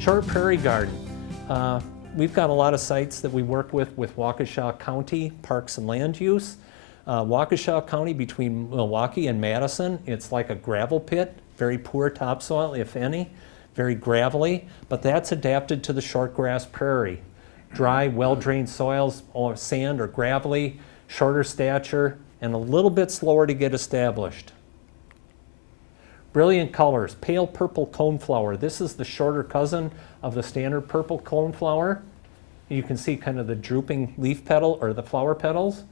Short prairie garden. We've got a lot of sites that we work with Waukesha County Parks and Land Use. Waukesha County between Milwaukee and Madison, it's like a gravel pit, very poor topsoil, if any, very gravelly, but that's adapted to the shortgrass prairie. Dry, well-drained soils, or sand or gravelly, shorter stature, and a little bit slower to get established. Brilliant colors, pale purple coneflower. This is the shorter cousin of the standard purple coneflower. You can see kind of the drooping leaf petal or the flower petals.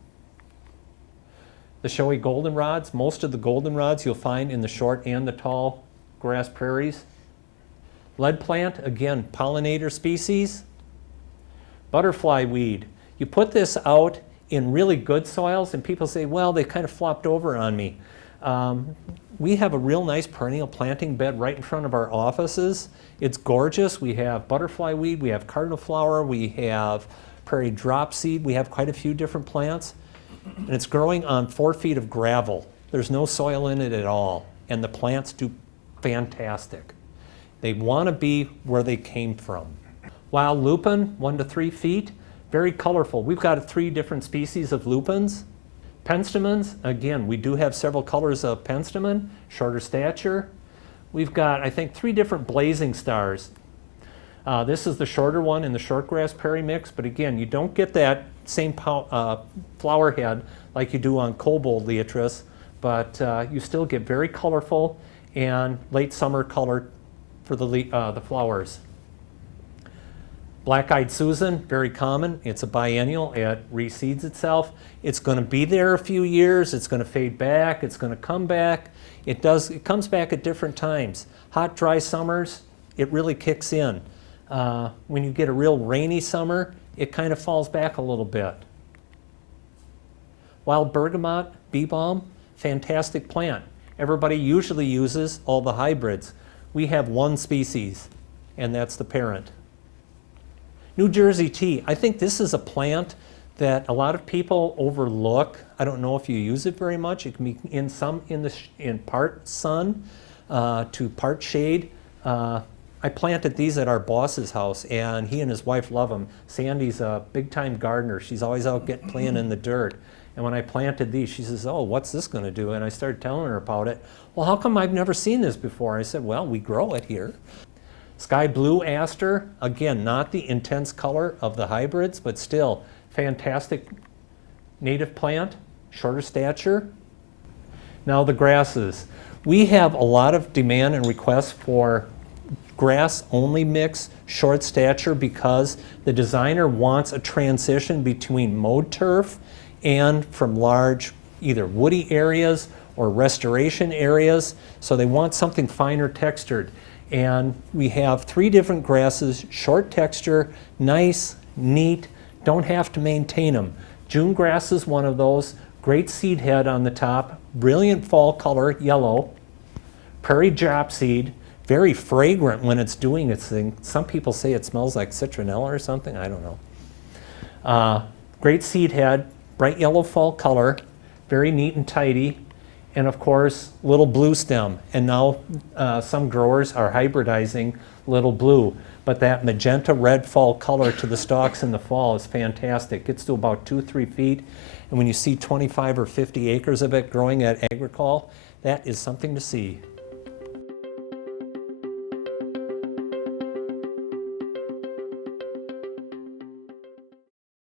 The showy goldenrods, most of the goldenrods you'll find in the short and the tall grass prairies. Lead plant, again, pollinator species. Butterflyweed. You put this out in really good soils and people say, well, they kind of flopped over on me. We have a real nice perennial planting bed right in front of our offices. It's gorgeous. We have butterflyweed, we have coneflower, we have prairie dropseed, we have quite a few different plants. And it's growing on 4 feet of gravel. There's no soil in it at all. And the plants do fantastic. They want to be where they came from. Wild lupine, 1 to 3 feet, very colorful. We've got 3 different species of lupines. Penstemons, again, we do have several colors of penstemon, shorter stature. We've got, I think, 3 different Blazingstars. This is the shorter one in the shortgrass prairie mix, but again, you don't get that same flower head like you do on cobalt liatris, but you still get very colorful and late summer color for the flowers. Blackeyed Susan, very common. It's a biennial. It reseeds itself. It's going to be there a few years. It's going to fade back. It's going to come back. It comes back at different times. Hot, dry summers, it really kicks in. When you get a real rainy summer, it kind of falls back a little bit. Wild bergamot, bee balm, fantastic plant. Everybody usually uses all the hybrids. We have 1 species, and that's the parent. New Jersey tea. I think this is a plant that a lot of people overlook. I don't know if you use it very much. It can be in part sun to part shade. I planted these at our boss's house, and he and his wife love them. Sandy's a big-time gardener. She's always out playing in the dirt. And when I planted these, she says, oh, what's this going to do? And I started telling her about it. Well, how come I've never seen this before? I said, well, we grow it here. Sky blue aster, again, not the intense color of the hybrids, but still fantastic native plant, shorter stature. Now the grasses. We have a lot of demand and requests for grass-only mix, short stature, because the designer wants a transition between mowed turf and from large either woody areas or restoration areas, so they want something finer textured. And we have 3 different grasses, short texture, nice, neat, don't have to maintain them. June grass is one of those, great seed head on the top, brilliant fall color, yellow. Prairie Dropseed, very fragrant when it's doing its thing. Some people say it smells like citronella or something, I don't know. Great seed head, bright yellow fall color, very neat and tidy. And of course, little blue stem. And now some growers are hybridizing little blue. But that magenta red fall color to the stalks in the fall is fantastic. Gets to about 2-3 feet. And when you see 25 or 50 acres of it growing at Agricol, that is something to see.